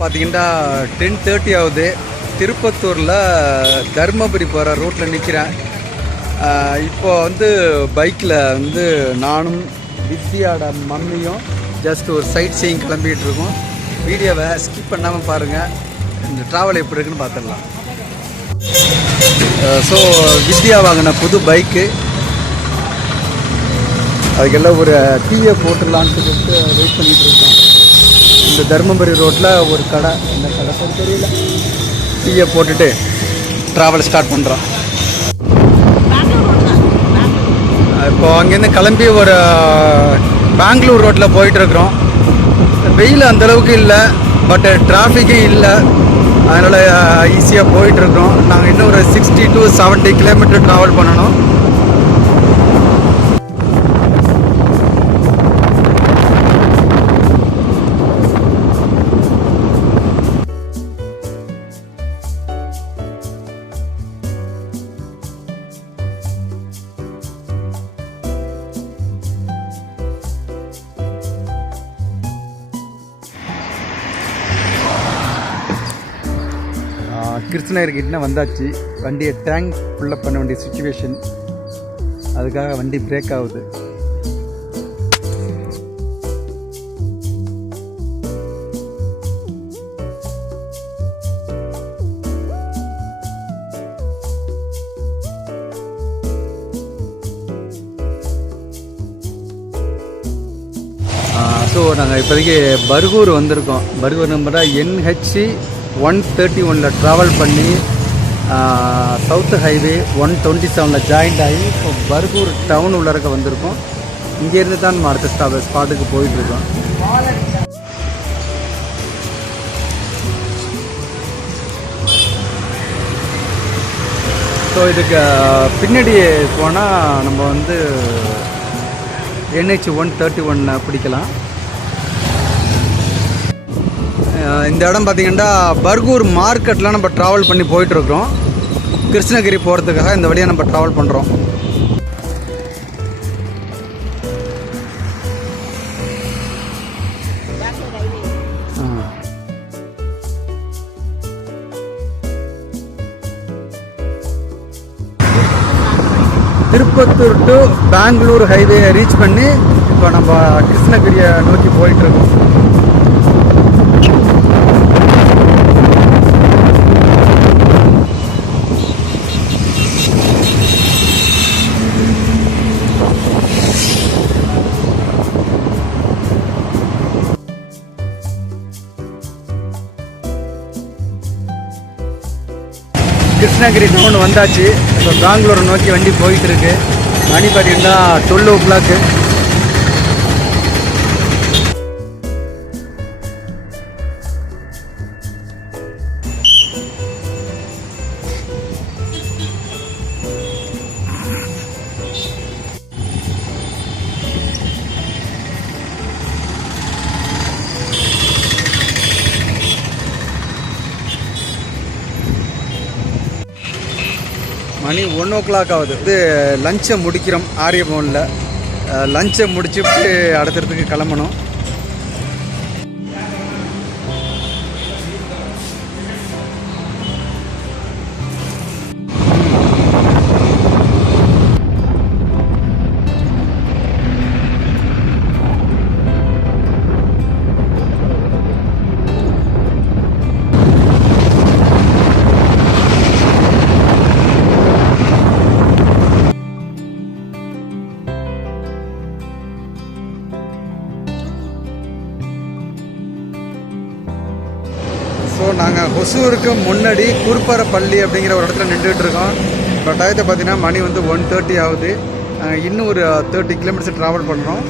பார்த்தீங்கன்னா 10:30 ஆகுது. திருப்பத்தூரில் தருமபுரி போகிற ரோட்டில் நிற்கிறேன். இப்போ வந்து பைக்கில் வந்து நானும் வித்யாவோட மம்மியும் ஜஸ்ட் ஒரு சைட் சீயிங் கிளம்பிகிட்டு இருக்கோம். வீடியோவை ஸ்கிப் பண்ணாமல் பாருங்கள். இந்த ட்ராவல் எப்படி இருக்குன்னு பார்த்துடலாம். ஸோ வித்யா வாங்கின புது பைக்கு, அதுக்கெல்லாம் ஒரு டீயை போட்டுடலான்னு சொல்லிட்டு வெயிட் பண்ணிகிட்டு இருக்கோம். இந்த தருமபுரி ரோட்டில் ஒரு கடை, இந்த கடை பேர் தெரியல, டீயை போட்டுட்டு ட்ராவல் ஸ்டார்ட் பண்ணுறோம். இப்போ அங்கேருந்து கிளம்பி ஒரு பெங்களூர் ரோட்டில் போயிட்டுருக்குறோம். வெயில் அந்தளவுக்கு இல்லை, பட் டிராஃபிக்கும் இல்லை, அதனால் ஈஸியாக போயிட்டுருக்குறோம். நாங்கள் இன்னும் ஒரு 60 to 70 கிலோமீட்டர் ட்ராவல் பண்ணணும். கிருஷ்ணகிரிக்கிட்ட வந்தாச்சு. வண்டியை டேங்க் ஃபுல்லப் பண்ண வேண்டிய சுச்சுவேஷன், அதுக்காக வண்டி பிரேக் ஆகுது. ஸோ நாங்கள் இப்போதைக்கு பர்கூர் வந்திருக்கோம். பர்கூர் நம்பரை NH131 ட்ராவல் பண்ணி சவுத் ஹைவே 127 ஜாயிண்ட் ஆகி இப்போ பர்கூர் டவுன் உள்ளறக்க வந்திருக்கோம். இங்கேருந்து தான் நம்ம அடுத்த ஸ்பாட்டுக்கு போயிட்டுருக்கோம். ஸோ இதுக்கு பின்னாடி போனால் நம்ம வந்து NH131 பிடிக்கலாம். இந்த இடம் பார்த்திங்கன்னா பர்கூர் மார்க்கெட்டில் நம்ம ட்ராவல் பண்ணி போயிட்டுருக்குறோம். கிருஷ்ணகிரி போகிறதுக்காக இந்த வழியாக நம்ம ட்ராவல் பண்ணுறோம். Tirupattur to Bangalore highway reach பண்ணி இப்போ நம்ம கிருஷ்ணகிரியை நோக்கி போயிட்டுருக்கோம். கிருஷ்ணகிரி டவுன் வந்தாச்சு. இப்போ பெங்களூரை நோக்கி வண்டி போயிட்டுருக்கு. மணி பார்த்தீங்கன்னா 12 o'clock. மணி 1 o'clock ஆகுது. இது லஞ்சை முடிக்கிறோம் ஆரியபவனில். லஞ்சை முடிச்சுட்டு அடுத்ததுக்கு கிளம்பணும். ஸோ நாங்கள் ஹொசூருக்கு முன்னாடி குறுப்பரப்பள்ளி அப்படிங்கிற ஒரு இடத்துல நின்றுட்டு இருக்கோம். இப்போ டயத்தை பார்த்தீங்கன்னா மணி வந்து 1:30 ஆகுது. இன்னும் ஒரு 30 கிலோமீட்டர்ஸ் ட்ராவல் பண்ணுறோம்.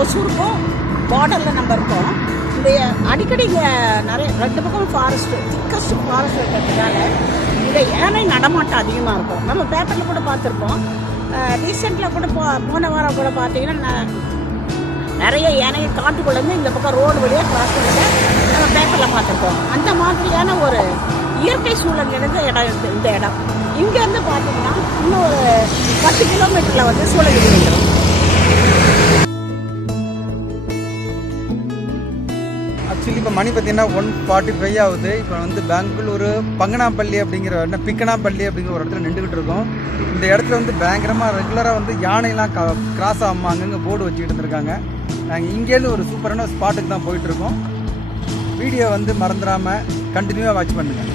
ஒசூருக்கும் பார்டரில் நம்ம இருக்கோம். இந்த அடிக்கடி இங்கே நிறைய 2 பக்கம் ஃபாரஸ்ட்டு, திக்கஸ்ட் ஃபாரஸ்ட் இருக்கிறதுனால இங்கே யானை நடமாட்டம் அதிகமாக இருக்கும். நம்ம பேப்பரில் கூட பார்த்துருப்போம். ரீசெண்டில் கூட போன வாரம் கூட பார்த்தீங்கன்னா நிறைய யானையை காட்டுக்குள்ளேருந்து இந்த பக்கம் ரோடு வழியாக கிராஸ் பண்ணி நம்ம பேப்பரில் பார்த்துருக்கோம். அந்த மாதிரியான ஒரு இயற்கை சூழல் நிறைந்த இடம் இருக்குது இந்த இடம். இங்கேருந்து பார்த்தீங்கன்னா இன்னும் ஒரு 10 கிலோமீட்டரில் வந்து சூளகிரி வந்துடும். ஆக்சுவலி இப்போ மணி பார்த்தீங்கன்னா 1:45 ஆகுது. இப்போ வந்து பெங்களூர் பங்கனாப்பள்ளி அப்படிங்கிற பிக்கனாப்பள்ளி அப்படிங்கிற ஒரு இடத்துல நின்றுக்கிட்டு இருக்கோம். இந்த இடத்துல வந்து பயங்கரமாக ரெகுலராக வந்து யானைலாம் கிராஸ் ஆகாமல் அங்கங்கே போர்டு வச்சுக்கிட்டு இருந்திருக்காங்க. நாங்கள் இங்கேருந்து ஒரு சூப்பரான ஸ்பாட்டுக்கு தான் போயிட்டுருக்கோம். வீடியோ வந்து மறந்துடாமல் கண்டினியூவாக வாட்ச் பண்ணுங்கள்.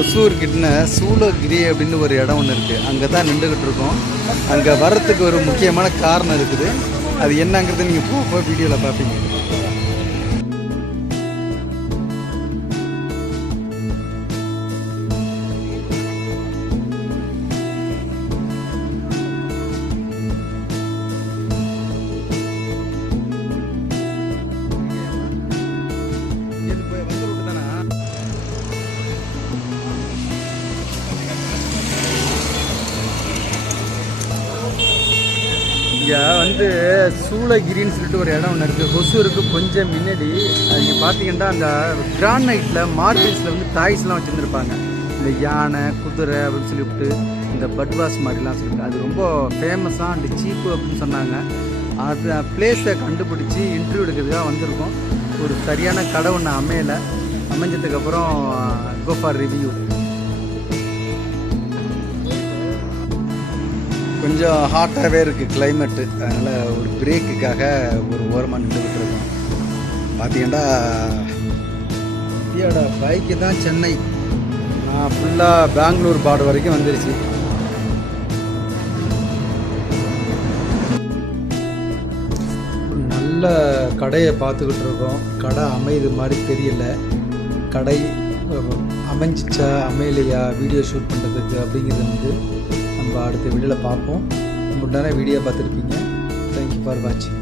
ஒசூர் கிட்ட சூளகிரி அப்படின்னு ஒரு இடம் ஒன்று இருக்குது. அங்கே தான் நின்றுக்கிட்டு இருக்கோம். அங்கே வர்றதுக்கு ஒரு முக்கியமான காரணம் இருக்குது. அது என்னங்கிறது நீங்கள் போக வீடியோவில் பார்ப்பீங்க. இங்கே வந்து சூளகிரின்னு சொல்லிட்டு ஒரு இடம் ஒன்று இருக்குது. ஒசூருக்கு கொஞ்சம் முன்னாடி நீங்கள் பார்த்தீங்கன்னா அந்த கிரானைட்டில் மார்பிள்ஸில் வந்து டாய்ஸ்லாம் வச்சுருந்துருப்பாங்க. இந்த யானை குதிரை அப்படின்னு சொல்லிவிட்டு இந்த பட்வாஸ் மாதிரிலாம் சொல்லிட்டு அது ரொம்ப ஃபேமஸாக அண்ட் சீப்பு அப்படின்னு சொன்னாங்க. அது பிளேஸை கண்டுபிடிச்சி இன்டர்வியூ எடுக்கிறதுக்காக வந்திருக்கோம். ஒரு சரியான கடை ஒன்று அமைஞ்சதுக்கப்புறம் கோ ஃபார் ரிவ்யூ. கொஞ்சம் ஹாட்டாகவே இருக்குது கிளைமேட்டு. அதனால் ஒரு பிரேக்குக்காக ஒரு ஓரமாக நின்றுக்கிட்டு இருக்கோம். பார்த்தீங்கன்னா இந்தியோட பைக்கு தான் சென்னை. நான் ஃபுல்லாக பெங்களூர் பார்டர் வரைக்கும் வந்துருச்சு. ஒரு நல்ல கடையை பார்த்துக்கிட்டு இருக்கோம். கடை அமைது மாதிரி தெரியல. கடை அமைஞ்சிச்சா அமையலையா வீடியோ ஷூட் பண்ணுறதுக்கு அப்படிங்கிறது வந்து நம்ம அடுத்த வீடியோவில் பார்ப்போம். முன்னாடி வீடியோ பார்த்துருப்பீங்க. தேங்க்யூ ஃபார் வாட்சிங்.